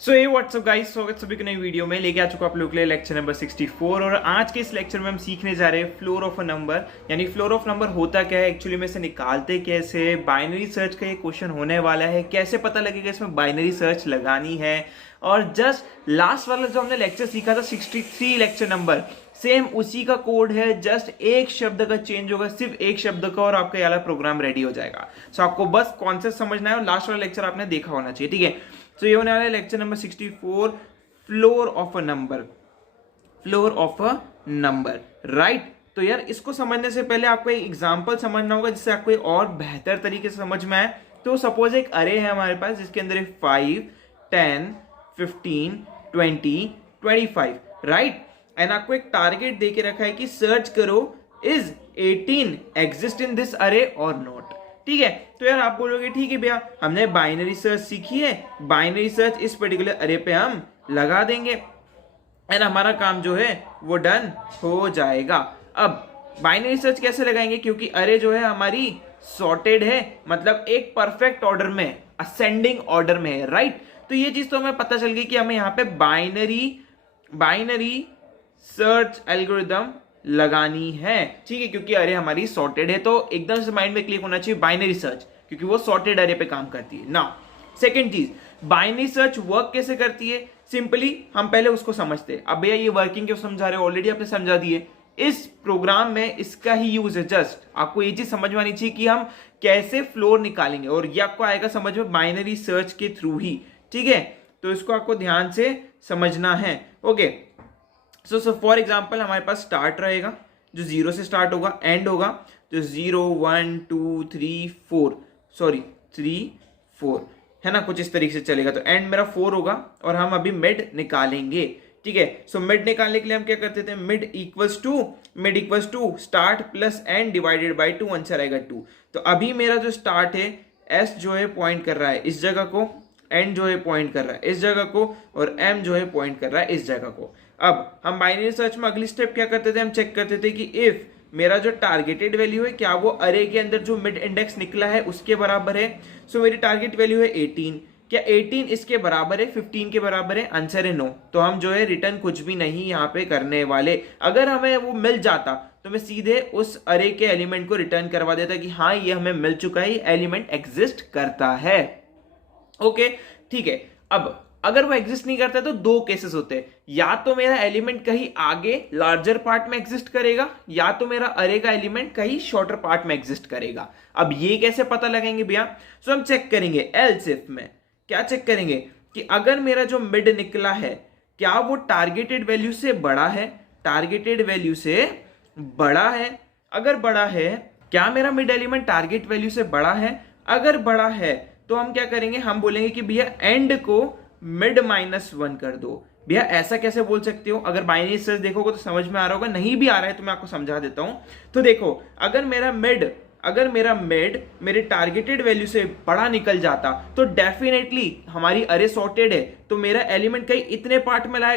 सो ये WhatsApp guys, स्वागत सभी को नई वीडियो में। लेके आ चुका आप लोग के लिए लेक्चर नंबर 64 और आज के इस लेक्चर में हम सीखने जा रहे हैं फ्लोर ऑफ अ नंबर। यानी फ्लोर ऑफ नंबर होता क्या है, एक्चुअली में इसे निकालते कैसे, बाइनरी सर्च का ये क्वेश्चन होने वाला है, कैसे पता लगेगा इसमें बाइनरी सर्च लगानी है। और जस्ट लास्ट वाला जो हमने लेक्चर सीखा था 63 लेक्चर नंबर, सेम उसी का कोड है, जस्ट एक शब्द का चेंज होगा, सिर्फ एक शब्द का, और आपका ये वाला प्रोग्राम रेडी हो जाएगा। सो आपको बस कॉन्सेप्ट समझना है और लास्ट वाला लेक्चर आपने देखा होना चाहिए, ठीक है। तो ये होने वाला है lecture number 64, floor of a number. Floor of a number, right. तो यार इसको समझने से पहले आपको एक एग्जांपल समझना होगा जिससे आपको और बेहतर तरीके से समझ में आए। तो सपोज एक अरे है हमारे पास जिसके अंदर 5, 10, 15, 20, 25, राइट। एंड आपको एक टारगेट देके रखा है कि सर्च करो इज 18 एग्जिस्ट इन दिस अरे और नॉट, ठीक है। तो यार आप बोलोगे ठीक है भैया, हमने बाइनरी सर्च सीखी है, बाइनरी सर्च इस पर्टिकुलर अरे पे हम लगा देंगे एंड हमारा काम जो है वो डन हो जाएगा। अब बाइनरी सर्च कैसे लगाएंगे, क्योंकि अरे जो है हमारी सॉर्टेड है, मतलब एक परफेक्ट ऑर्डर में, असेंडिंग ऑर्डर में है, राइट। तो ये चीज तो हमें पता चल गई कि हमें यहाँ पे बाइनरी सर्च एल्गोरिदम लगानी है, ठीक है, क्योंकि अरे हमारी सॉर्टेड है। तो एकदम से माइंड में क्लिक होना चाहिए बाइनरी सर्च, क्योंकि वो सॉर्टेड अरे पे काम करती है। नाउ सेकंड चीज, बाइनरी सर्च वर्क कैसे करती है, सिंपली हम पहले उसको समझते हैं। अब भैया ये वर्किंग क्यों समझा रहे हो, ऑलरेडी आपने समझा दिए। इस प्रोग्राम में इसका ही यूज है, जस्ट आपको ये चीज समझ में आनी चाहिए कि हम कैसे फ्लोर निकालेंगे, और ये आपको आएगा समझ में बाइनरी सर्च के थ्रू ही, ठीक है। तो इसको आपको ध्यान से समझना है, ओके। सो फॉर एग्जाम्पल हमारे पास स्टार्ट रहेगा जो 0 से स्टार्ट होगा, एंड होगा जो 0, 1, 2, 3, 4, सॉरी 3, 4 है ना, कुछ इस तरीके से चलेगा। तो एंड मेरा 4 होगा और हम अभी मिड निकालेंगे, ठीक है। सो मिड निकालने के लिए हम क्या करते थे, mid equals to start plus end divided by 2, answer आएगा 2। तो अभी मेरा जो स्टार्ट है, एस जो है पॉइंट कर रहा है इस जगह को, एंड जो है पॉइंट कर रहा है इस जगह को, और एम जो है पॉइंट कर रहा है इस जगह को। अब हम बाइनरी सर्च में अगली स्टेप क्या करते थे, हम चेक करते थे कि इफ मेरा जो टारगेटेड वैल्यू है क्या वो अरे के अंदर जो मिड इंडेक्स निकला है उसके बराबर है। सो मेरी टारगेट वैल्यू है 18, क्या 18 इसके बराबर है, 15 के बराबर है, आंसर है नो। तो हम जो है रिटर्न कुछ भी नहीं यहाँ पे करने वाले। अगर हमें वो मिल जाता तो मैं सीधे उस अरे के एलिमेंट को रिटर्न करवा देता कि हाँ ये हमें मिल चुका है, एलिमेंट एग्जिस्ट करता है, ओके, ठीक है। अब अगर वो एग्जिस्ट नहीं करता है तो दो केसेस होते हैं, या तो मेरा एलिमेंट कहीं आगे लार्जर पार्ट में एग्जिस्ट करेगा, या तो मेरा अरे का एलिमेंट कहीं शॉर्टर पार्ट में एग्जिस्ट करेगा। अब ये कैसे पता लगाएंगे भैया, सो हम चेक करेंगे एल्स इफ में। क्या चेक करेंगे कि अगर मेरा जो मिड निकला है क्या वो टारगेटेड वैल्यू से बड़ा है, टारगेटेड वैल्यू से बड़ा है। अगर बड़ा है, क्या मेरा मिड एलिमेंट टारगेट वैल्यू से बड़ा है, अगर बड़ा है तो हम क्या करेंगे, हम बोलेंगे कि भैया एंड को मिड -1 कर दो। भैया ऐसा कैसे बोल सकते हो, अगर बाइनरी सर्च देखोगे तो समझ में आ रहा होगा, नहीं भी आ रहा है तो मैं आपको समझा देता हूं। तो देखो अगर मेरा मिड मेरे टारगेटेड वैल्यू से बड़ा निकल जाता तो डेफिनेटली हमारी अरे सॉर्टेड है, तो मेरा एलिमेंट कहीं इतने पार्ट में लाया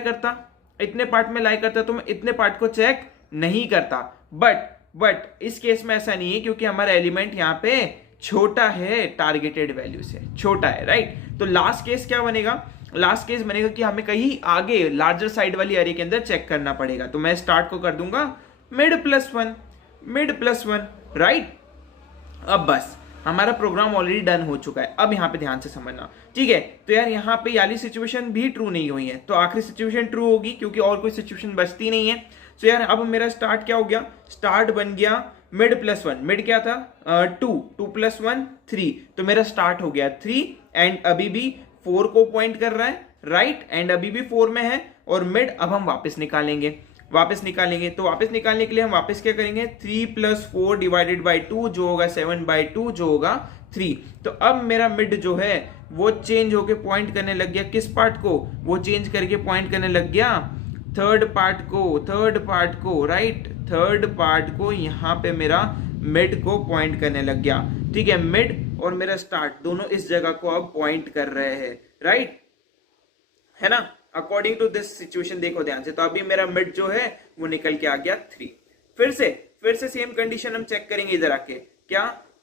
करता, तो मैं इतने पार्ट को चेक नहीं करता। बट इस केस में ऐसा नहीं है, क्योंकि हमारा एलिमेंट यहाँ पे छोटा है, टारगेटेड वैल्यू से छोटा है, राइट। तो लास्ट केस क्या बनेगा, लास्ट केस बनेगा कि हमें कहीं आगे लार्जर साइड वाली एरे के अंदर चेक करना पड़ेगा। तो मैं स्टार्ट को कर दूंगा मिड प्लस वन, राइट। अब बस हमारा प्रोग्राम ऑलरेडी डन हो चुका है। अब यहाँ पे ध्यान से समझना, ठीक है। तो यार यहाँ पे याली सिचुएशन भी ट्रू नहीं हुई है, तो आखिरी सिचुएशन ट्रू होगी क्योंकि और कोई सिचुएशन बचती नहीं है। तो यार अब मेरा स्टार्ट क्या हो गया, स्टार्ट बन गया मिड +1, मिड क्या था 2 + 1 3, तो मेरा स्टार्ट हो गया 3 एंड अभी भी 4 को पॉइंट कर रहा है, राइट, एंड अभी भी 4 में है, और मिड अब हम वापस निकालेंगे। तो वापस निकालने के लिए हम वापस क्या करेंगे, 3 + 4 डिवाइडेड बाई 2 जो होगा 7/2 जो होगा 3। तो अब मेरा मिड जो है वो चेंज होके पॉइंट करने लग गया किस पार्ट को, वो चेंज करके पॉइंट करने लग गया थर्ड पार्ट को, राइट, थर्ड पार्ट को। यहाँ पे मेरा मिड को पॉइंट करने लग गया, ठीक है। मिड और मेरा स्टार्ट दोनों इस जगह को अब पॉइंट कर रहे हैं, राइट, है ना, अकॉर्डिंग टू दिस सिचुएशन। देखो ध्यान से, तो अभी मेरा मिड जो है वो निकल के आ गया 3। फिर से सेम कंडीशन हम चेक करेंगे इधर आके,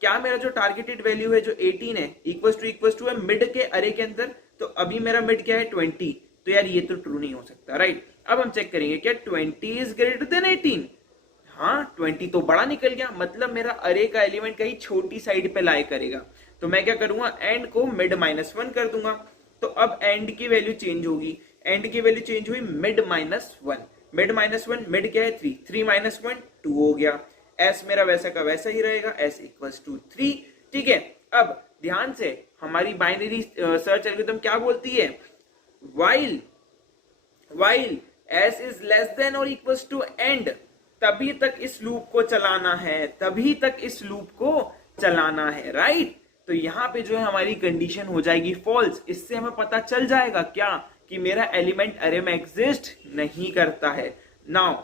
क्या मेरा जो टारगेटेड वैल्यू है जो 18 है इक्वल्स टू है मिड के अरे के अंदर, तो तो अभी मेरा मिड क्या है 20, तो यार ये तो ट्रू नहीं हो सकता, राइट। अब हम चेक करेंगे क्या 20 इज ग्रेटर देन 18। हाँ 20 तो बड़ा निकल गया, मतलब मेरा अरे का एलिमेंट कहीं छोटी साइड पे लाई करेगा। तो मैं क्या करूंगा, एंड को मिड -1 कर दूंगा। तो अब एंड की वैल्यू चेंज होगी, एंड की वैल्यू चेंज हुई मिड -1। मिड -1, मिड क्या है 3, 3 - 1 2 हो गया। एस मेरा वैसा का वैसा ही रहेगा, एस इक्वल्स टू 3। ठीक है, अब ध्यान से हमारी बाइनरी सर्च एल्गोरिथम क्या बोलती है, while s is less than or equals to end, तभी तक इस लूप को चलाना है, तभी तक इस लूप को चलाना है, राइट। तो यहां पे जो है हमारी कंडीशन हो जाएगी फॉल्स। इससे हमें पता चल जाएगा क्या कि मेरा एलिमेंट अरे में एग्जिस्ट नहीं करता है। नाउ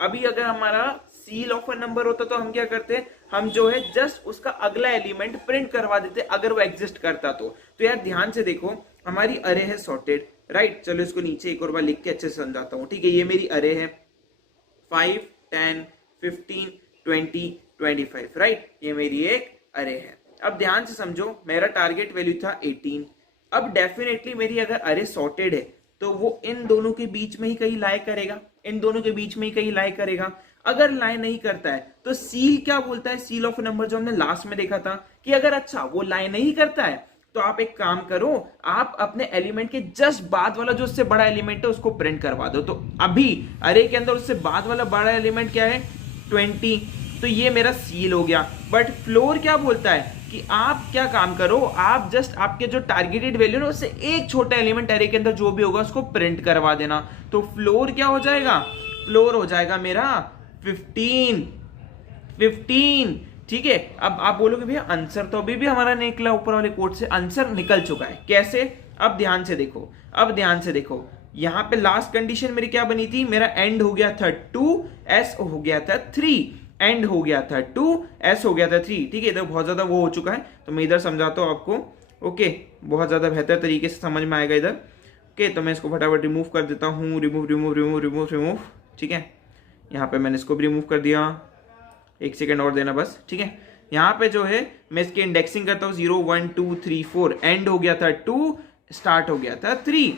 अभी अगर हमारा सील ऑफ अ नंबर होता तो हम क्या करते, हम जो है जस्ट उसका अगला एलिमेंट प्रिंट करवा देते अगर वो एग्जिस्ट करता तो यार ध्यान से देखो, हमारी अरे है सॉर्टेड, राइट। चलो इसको नीचे एक और बार लिख के अच्छे से समझाता हूं। ठीक है, ये मेरी अरे है 5 10 15 20 25, राइट। ये मेरी एक अरे है। अब ध्यान से समझो, मेरा टारगेट वैल्यू था 18। अब डेफिनेटली मेरी अगर अरे सॉर्टेड है तो वो इन दोनों के बीच में ही कहीं लाई करेगा, इन दोनों के बीच में ही कहीं लाई करेगा। अगर लाई नहीं करता है तो सील क्या बोलता है, सील ऑफ नंबर जो हमने लास्ट में देखा था कि अगर अच्छा वो लाई नहीं करता है तो आप एक काम करो, आप अपने एलिमेंट के जस्ट बाद वाला जो उससे बड़ा एलिमेंट है उसको प्रिंट करवा दो। तो अभी अरे के अंदर उससे बाद वाला बड़ा एलिमेंट क्या है 20, तो ये मेरा सील हो गया। बट फ्लोर क्या बोलता है कि आप क्या काम करो, आप जस्ट आपके जो टारगेटेड वैल्यू है उससे एक छोटा एलिमेंट अरे के अंदर जो भी होगा उसको प्रिंट करवा देना। तो फ्लोर क्या हो जाएगा, फ्लोर हो जाएगा मेरा 15। ठीक है, अब आप बोलोगे भैया आंसर तो अभी भी हमारा निकला, ऊपर वाले कोड से आंसर निकल चुका है, कैसे। अब ध्यान से देखो, यहां पे लास्ट कंडीशन मेरी क्या बनी थी, मेरा एंड हो गया था 2, एस हो गया था 3, एंड हो गया था 2, एस हो गया था 3। ठीक है, इधर बहुत ज्यादा वो हो चुका है तो मैं इधर समझाता हूं आपको। ओके, बहुत ज्यादा बेहतर तरीके से समझ में आएगा इधर। ओके, तो मैं इसको फटाफट रिमूव कर देता हूँ, रिमूव। ठीक है, यहाँ पे मैंने इसको भी रिमूव कर दिया, एक सेकेंड और देना बस। ठीक है, यहाँ पे जो है मैं इसकी इंडेक्सिंग करता हूँ 0 1 2 3 4, एंड हो गया था 2, स्टार्ट हो गया था 3,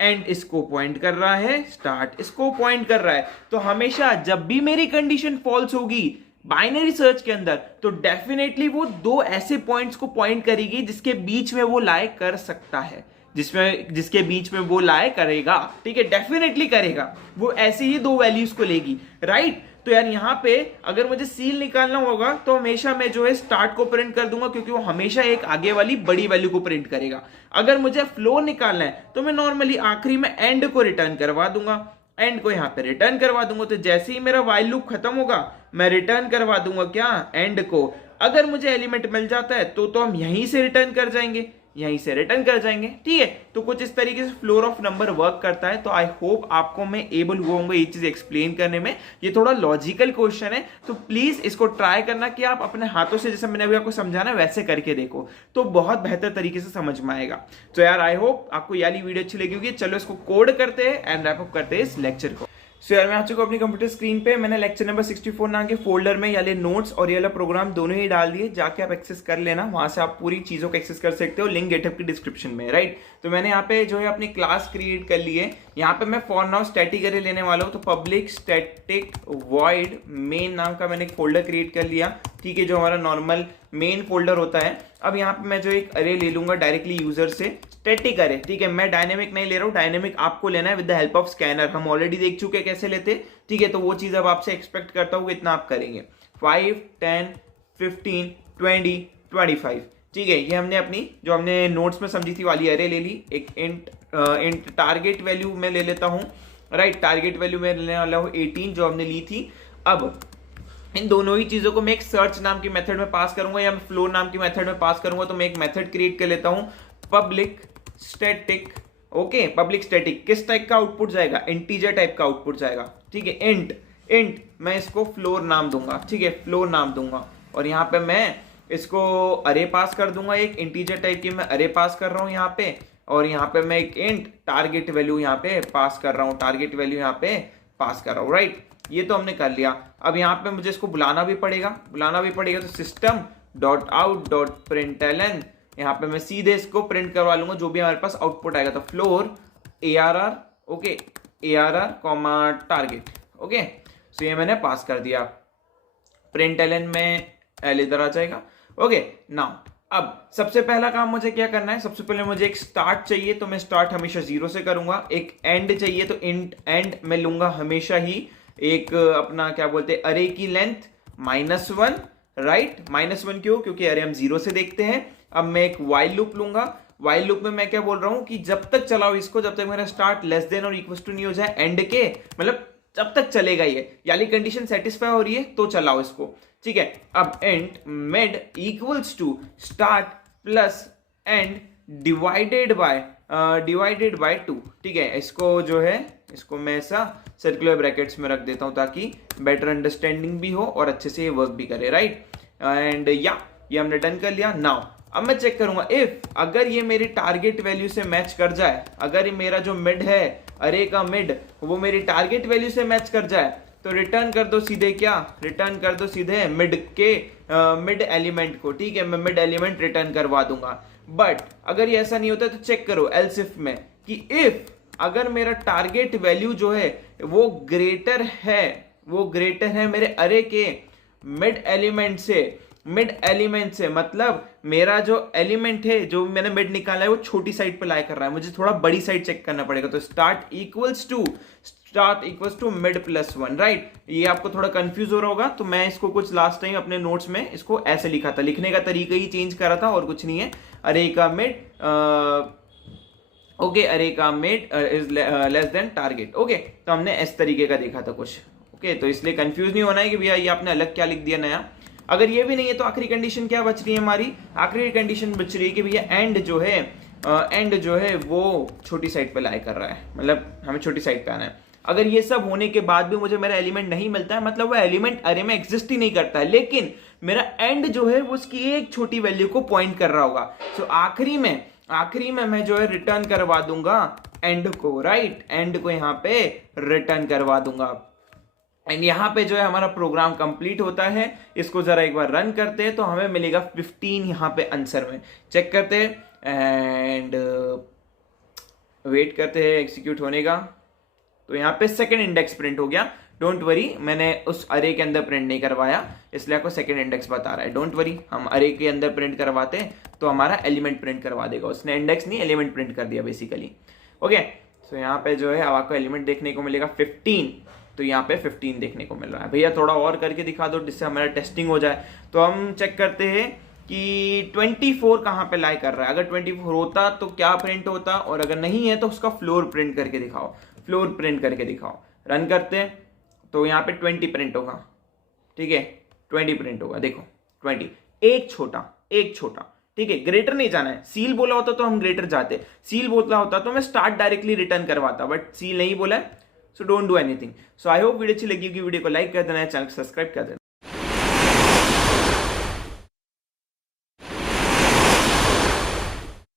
एंड इसको पॉइंट कर रहा है, स्टार्ट इसको पॉइंट कर रहा है। तो हमेशा जब भी मेरी कंडीशन फॉल्स होगी बाइनरी सर्च के अंदर तो डेफिनेटली वो दो ऐसे पॉइंट्स को पॉइंट करेगी जिसके बीच में वो लाई कर सकता है, जिसके बीच में वो लाई करेगा। ठीक है, डेफिनेटली करेगा, वो ऐसे ही दो वैल्यूज को लेगी, राइट। तो यार यहाँ पे अगर मुझे सील निकालना होगा तो हमेशा मैं जो है स्टार्ट को प्रिंट कर दूंगा, क्योंकि वो हमेशा एक आगे वाली बड़ी वैल्यू को प्रिंट करेगा। अगर मुझे फ्लो निकालना है तो मैं नॉर्मली आखिरी में एंड को रिटर्न करवा दूंगा, एंड को यहाँ पे रिटर्न करवा दूंगा। तो जैसे ही मेरा वाइल लूप खत्म होगा मैं रिटर्न करवा दूंगा क्या, एंड को। अगर मुझे एलिमेंट मिल जाता है तो हम यहीं से रिटर्न कर जाएंगे, यहीं से रिटर्न कर जाएंगे। ठीक है, तो कुछ इस तरीके से फ्लोर ऑफ नंबर वर्क करता है। तो आई होप आपको मैं एबल हुआ होंगे ये चीज एक्सप्लेन करने में। ये थोड़ा लॉजिकल क्वेश्चन है तो प्लीज इसको ट्राई करना कि आप अपने हाथों से, जैसे मैंने अभी आपको समझाना वैसे करके देखो, तो बहुत बेहतर तरीके से समझ में आएगा। तो यार आई होप आपको ये वाली वीडियो अच्छी लगी होगी। चलो इसको कोड करते हैं एंड रैप अप करते हैं इस लेक्चर को। सो यार मैं आ चुका अपनी कंप्यूटर स्क्रीन पे, मैंने लेक्चर नंबर 64 नाम के फोल्डर में ये नोट्स और ये वाला प्रोग्राम दोनों ही डाल दिए, जाके आप एक्सेस कर लेना, वहां से आप पूरी चीजों को एक्सेस कर सकते हो, लिंक गेटअप की डिस्क्रिप्शन में, राइट। तो मैंने यहाँ पे जो है अपनी क्लास क्रिएट कर ली है। यहाँ पे मैं फॉर नाउ स्टैटिक अरे लेने वाला हूँ, तो पब्लिक स्टैटिक वॉइड मेन नाम का मैंने एक फोल्डर क्रिएट कर लिया। ठीक है, जो हमारा नॉर्मल मेन फोल्डर होता है। अब यहाँ पे मैं जो एक अरे ले लूंगा डायरेक्टली यूजर से, स्टैटिक अरे। ठीक है, मैं डायनेमिक नहीं ले रहा हूँ, डायनेमिक आपको लेना है with the help of scanner. हम ऑलरेडी देख चुके हैं कैसे लेते। ठीक है, तो वो चीज अब आपसे एक्सपेक्ट करता हूँ इतना आप करेंगे। 5 10 15 20 25। ठीक है, ये हमने अपनी जो हमने नोट्स में समझी थी वाली अरे ले ली। एक इंट टारगेट वैल्यू में ले लेता हूँ, राइट। टारगेट वैल्यू में लेने वाला हूँ 18 जो हमने ली थी। अब इन दोनों ही चीजों को मैं एक सर्च नाम की मेथड में पास करूंगा या फ्लोर नाम की मेथड में पास करूंगा। तो मैं एक मेथड क्रिएट कर लेता हूं, public static. Okay, public static किस टाइप का आउटपुट जाएगा, इंटीजर टाइप का आउटपुट जाएगा। ठीक है, इंट मैं इसको फ्लोर नाम दूंगा। ठीक है, फ्लोर नाम दूंगा और यहाँ पे मैं इसको अरे पास कर दूंगा, एक इंटीजर टाइप की मैं अरे पास कर रहा हूँ यहाँ पे। और यहाँ पे मैं एक इंट टारगेट वैल्यू यहाँ पे पास कर रहा हूँ, टारगेट वैल्यू यहाँ पे पास कर रहा हूँ, राइट। ये तो हमने कर लिया। अब यहाँ पे मुझे इसको बुलाना भी पड़ेगा। तो system dot out dot println यहाँ पे मैं सीधे इसको प्रिंट करवा लूंगा जो भी हमारे पास आउटपुट आएगा। तो floor ARR, okay, ARR comma target, okay. So ये मैंने पास कर दिया। प्रिंट एलन में एल इधर आ जाएगा, ओके। नाउ अब सबसे पहला काम मुझे क्या करना है, सबसे पहले मुझे एक स्टार्ट चाहिए तो मैं स्टार्ट हमेशा 0 से करूंगा। एक एंड चाहिए तो एंड मैं लूंगा हमेशा ही एक अपना क्या बोलते हैं अरे की लेंथ -1, राइट। -1 क्यों? क्योंकि अरे हम 0 से देखते हैं। अब मैं एक वाइल लूप लूंगा। वाइल लूप में मैं क्या बोल रहा हूं कि जब तक चलाओ इसको, जब तक मेरा स्टार्ट लेस देन और इक्वल टू नहीं हो जाए एंड के, मतलब जब तक चलेगा ये, यानी कंडीशन सेटिस्फाई हो रही है तो चलाओ इसको, ठीक है। अब and mid equals to start plus end divided by 2, ठीक है। इसको जो है इसको मैं ऐसा सर्कुलर ब्रैकेट्स में रख देता हूं ताकि बेटर अंडरस्टैंडिंग भी हो और अच्छे से ये वर्क भी करे, राइट। एंड या ये हमने डन कर लिया। नाउ अब मैं चेक करूंगा इफ अगर ये मेरी टारगेट वैल्यू से मैच कर जाए, अगर ये मेरा जो मिड है अरे का मिड वो मेरी टारगेट वैल्यू से मैच कर जाए तो रिटर्न कर दो सीधे, क्या रिटर्न कर दो सीधे मिड के मिड एलिमेंट को, ठीक है। मैं मिड एलिमेंट रिटर्न करवा दूंगा। बट अगर ये ऐसा नहीं होता तो चेक करो एल्स इफ में कि इफ अगर मेरा टारगेट वैल्यू जो है वो ग्रेटर है मेरे अरे के मिड एलिमेंट से, मतलब मेरा जो एलिमेंट है जो मैंने मिड निकाला है वो छोटी साइड पे लाई कर रहा है, मुझे थोड़ा बड़ी साइड चेक करना पड़ेगा। तो start equals to mid +1, right. ये आपको थोड़ा कंफ्यूज हो रहा होगा तो मैं इसको कुछ लास्ट टाइम अपने नोट्स में इसको ऐसे लिखा था, लिखने का तरीका ही चेंज करा था और कुछ नहीं है। अरे का मिड ओके, अरे का mid is less than target, okay. तो हमने इस तरीके का देखा था कुछ, ओके। तो इसलिए कंफ्यूज नहीं होना है कि भैया ये आपने अलग क्या लिख दिया नया। अगर ये भी नहीं है तो आखिरी कंडीशन क्या बच रही है हमारी? आखिरी कंडीशन बच रही है कि भैया एंड जो है वो छोटी साइड पे लाई कर रहा है, मतलब हमें छोटी साइड पे आना है। अगर ये सब होने के बाद भी मुझे मेरा एलिमेंट नहीं मिलता है, मतलब वो एलिमेंट अरे में एग्जिस्ट ही नहीं करता है, लेकिन मेरा एंड जो है वो उसकी एक छोटी वैल्यू को पॉइंट कर रहा होगा। तो आखिरी में मैं जो है रिटर्न करवा दूंगा एंड को, राइट। एंड को यहाँ पे रिटर्न करवा दूंगा एंड यहाँ पे जो है हमारा प्रोग्राम कंप्लीट होता है। इसको जरा एक बार रन करते हैं तो हमें मिलेगा 15 यहाँ पे आंसर में। चेक करते हैं एंड वेट करते हैं एग्जीक्यूट होने का। तो यहाँ पे सेकंड इंडेक्स प्रिंट हो गया। डोंट वरी, मैंने उस अरे के अंदर प्रिंट नहीं करवाया इसलिए आपको सेकंड इंडेक्स बता रहा है। डोंट वरी, हम अरे के अंदर प्रिंट करवाते तो हमारा एलिमेंट प्रिंट करवा देगा। उसने इंडेक्स नहीं एलिमेंट प्रिंट कर दिया बेसिकली, ओके। सो यहाँ पे जो है अब आपको एलिमेंट देखने को मिलेगा 15, तो यहाँ पे 15 देखने को मिल रहा है। भैया थोड़ा और करके दिखा दो जिससे हमारा टेस्टिंग हो जाए। तो हम चेक करते हैं कि 24 कहाँ पे लाई कर रहा है। अगर 24 होता तो क्या प्रिंट होता, और अगर नहीं है तो उसका फ्लोर प्रिंट करके दिखाओ, फ्लोर प्रिंट करके दिखाओ। रन करते हैं तो यहाँ पे 20 प्रिंट होगा, ठीक है। 20 प्रिंट होगा, देखो 20, एक छोटा, ठीक है। ग्रेटर नहीं जाना है। सील बोला होता तो हम ग्रेटर जाते, सील बोला होता तो मैं स्टार्ट डायरेक्टली रिटर्न करवाता, बट सील नहीं बोला है, so don't do anything. So I hope video अच्छी लगी होगी। वीडियो को लाइक कर देना है, चैनल को सब्सक्राइब कर देना।